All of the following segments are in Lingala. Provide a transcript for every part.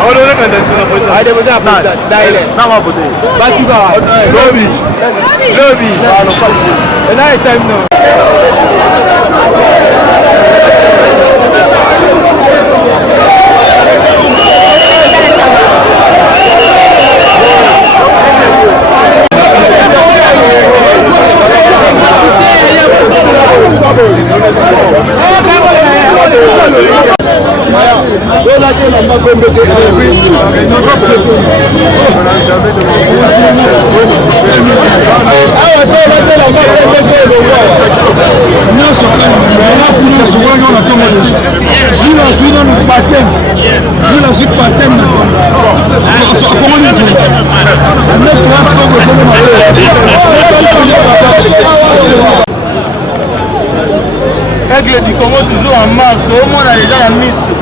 Àwọn olórí kan tẹ̀sí náà fọ́jú. Àdèbòdì àpòlítà dáìlẹ̀. Náà máa bòde. Bátúgà. Lóbì. Lóbì. And now it's time now. Aigle du Congo toujours en marche, au moins on a déjà la mise.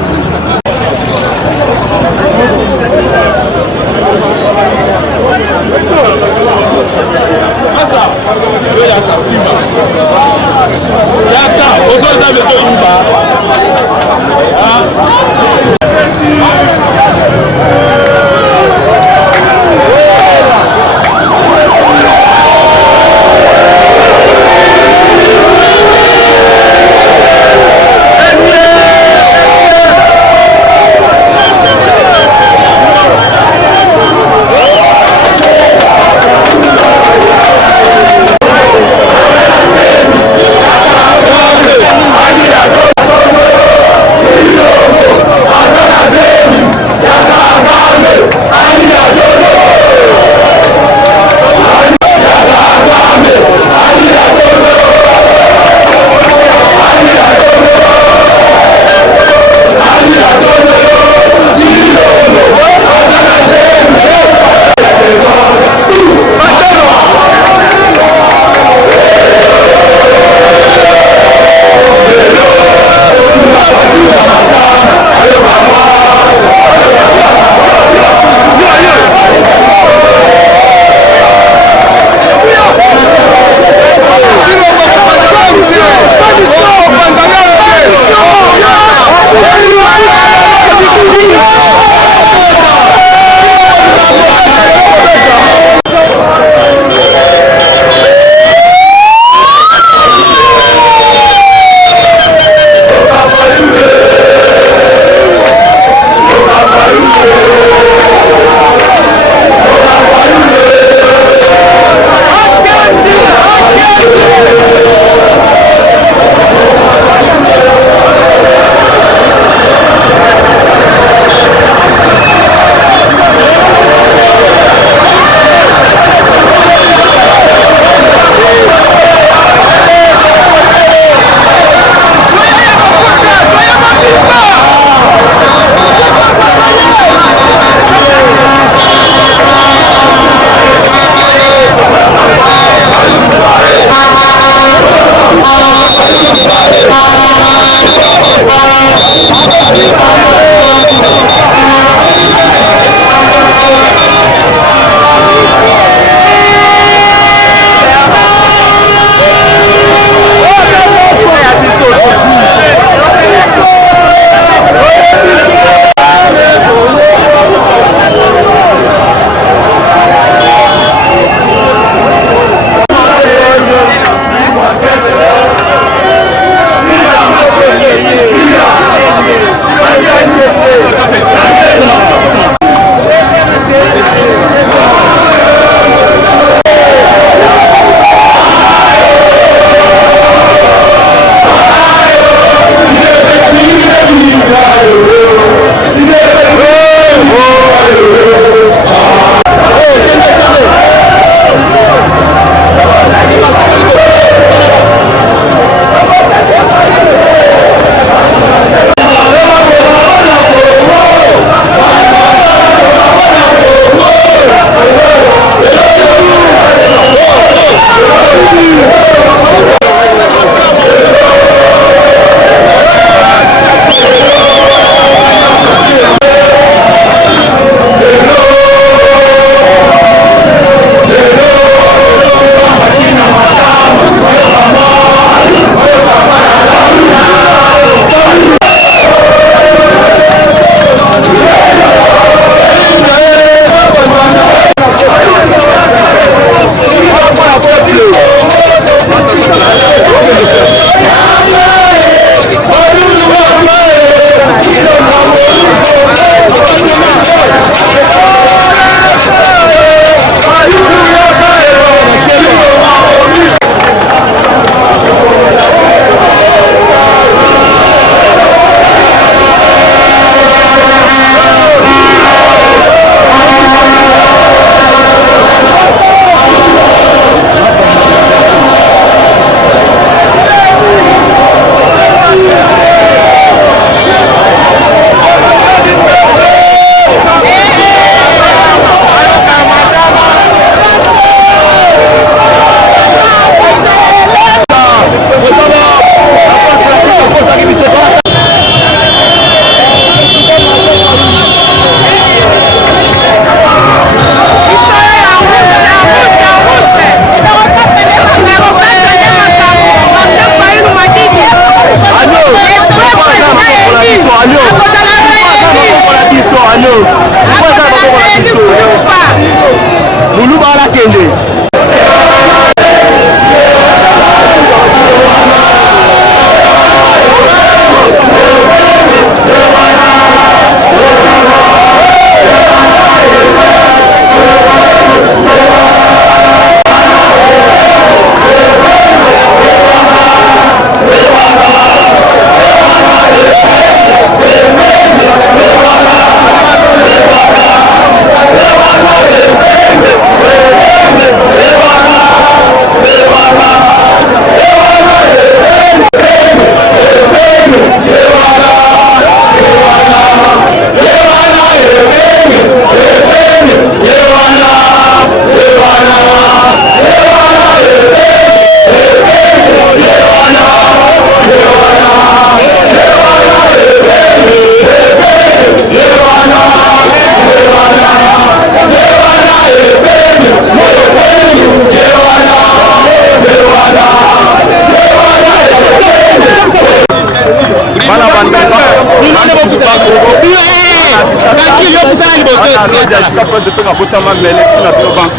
cause de faire un botama merci na bino banque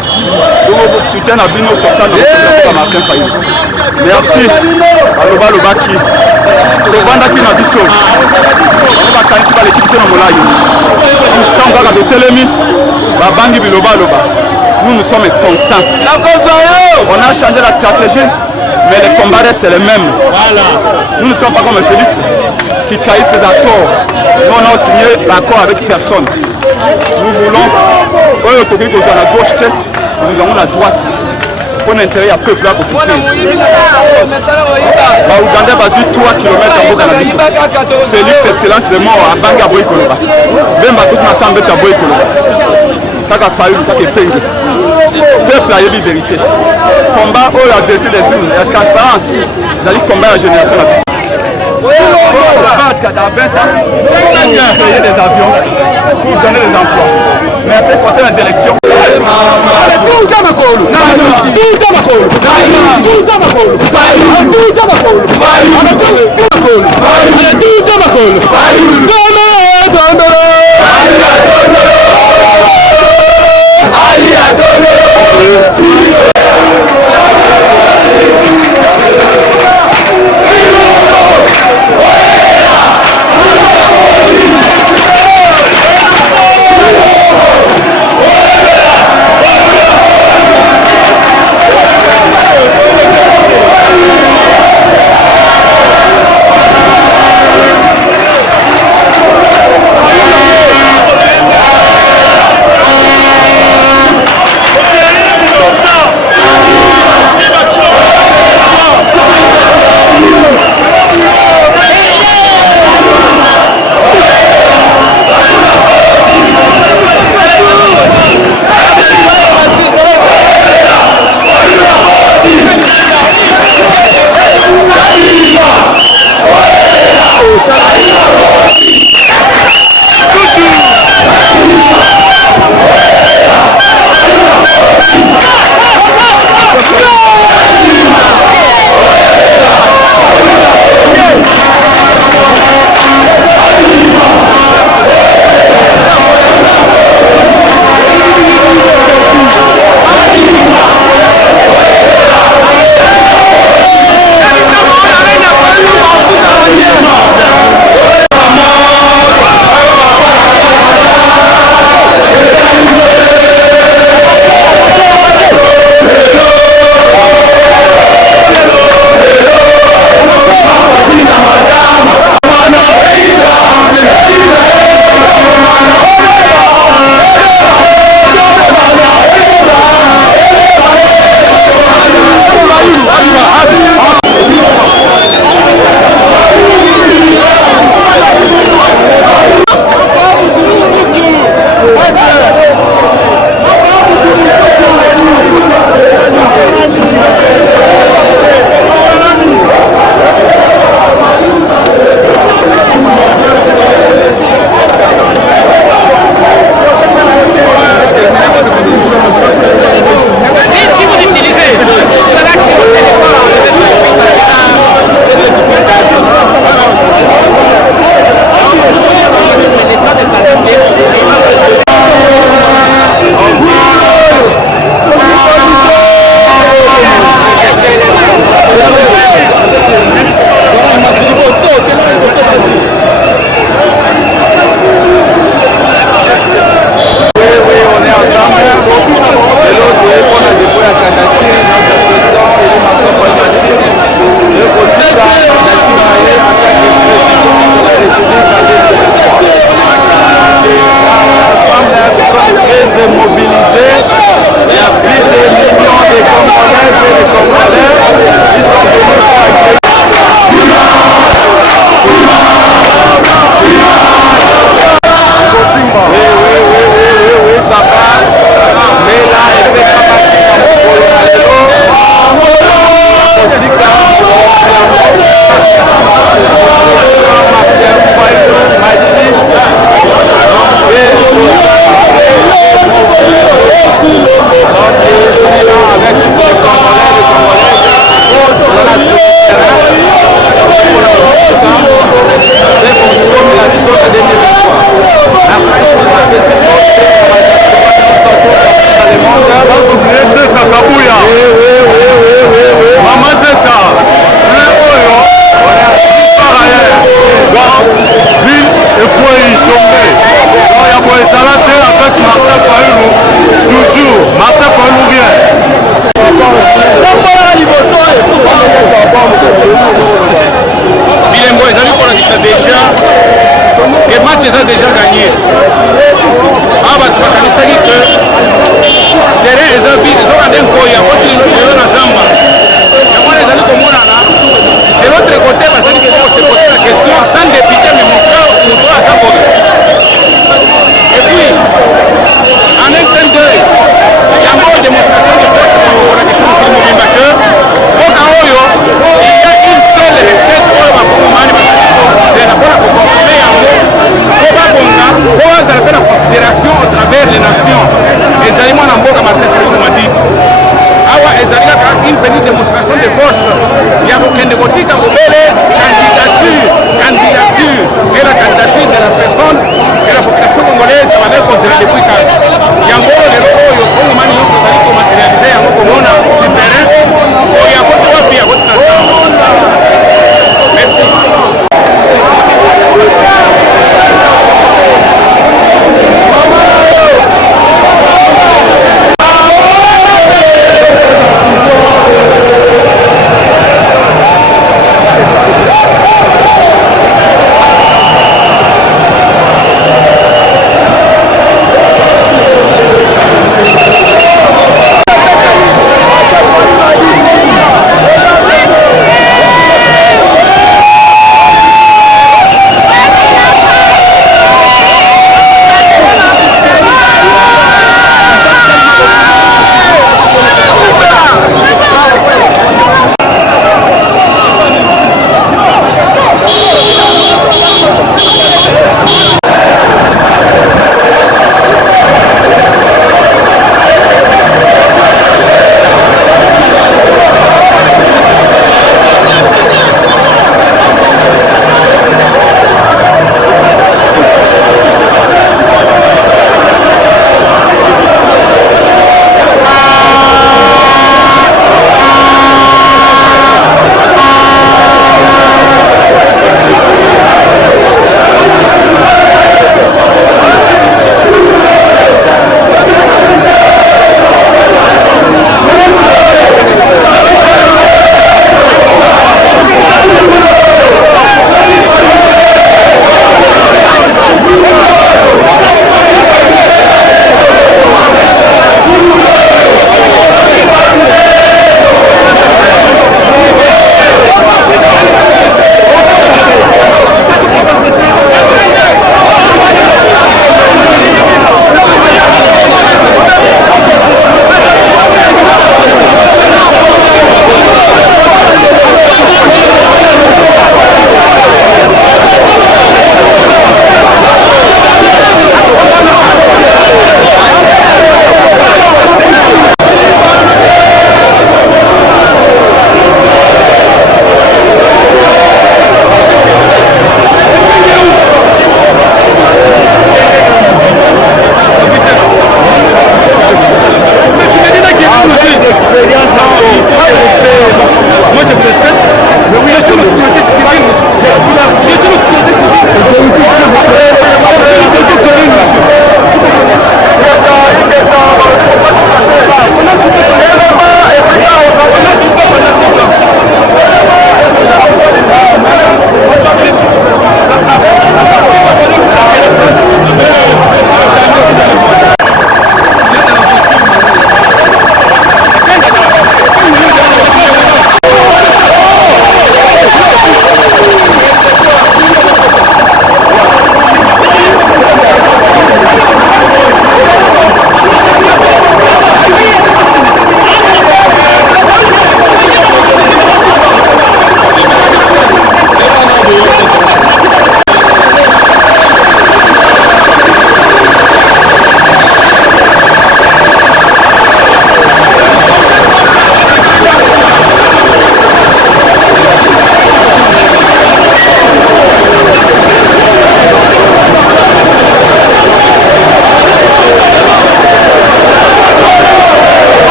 donc soutien na bino total na Martin Fayulu merci aloba lobaki tovandaki na biso bakanisi baleki biso na molai ntango kaka totelemi babangi biloba loba nous sommes constants on a changé la stratégie mais les combats restent les mêmes. Nous ne sommes pas comme Félix qui trahit ses accords. Nous on a signé l'accord avec personne. Nous voulons à la gauche, nous avons la droite. Pour l'intérêt à peuple là pour souffrir. Ouganda va 3 km à Bokanabis. Félix excellence de mort à Banga Boykoloba. Même à tous les ensemble de Boykoloba. Kaka Fayulu, Kaka Penge. Peuple a eu vérité. Combat où la vérité des urnes, la transparence, vous allez combattre la génération la puissance. Dans 20 ans, payer des avions pour donner des emplois. Mais c'est pour les élections. emonaki que terrain eza vide ezokande nkoya otilelo na zamba yango wana ezali komonana de l'autre côté bazali koko se poser la question sans député mais moto aza boye et puis en un clin d'œil yango démonstration de force kolakisa mokili mobimba que mboka oyo eza une seule recette oyo bakongomani bazali kozela mpona kokonsome yango po babonga po bazala mpe na considération au travers les nations ezali mwana mboka Martin Fayulu Madidi awa ezali kaka une petite démonstration de force ya kokende kotika kobele candidature et la candidature de la personne et la population congolaise abandaki kozela depuis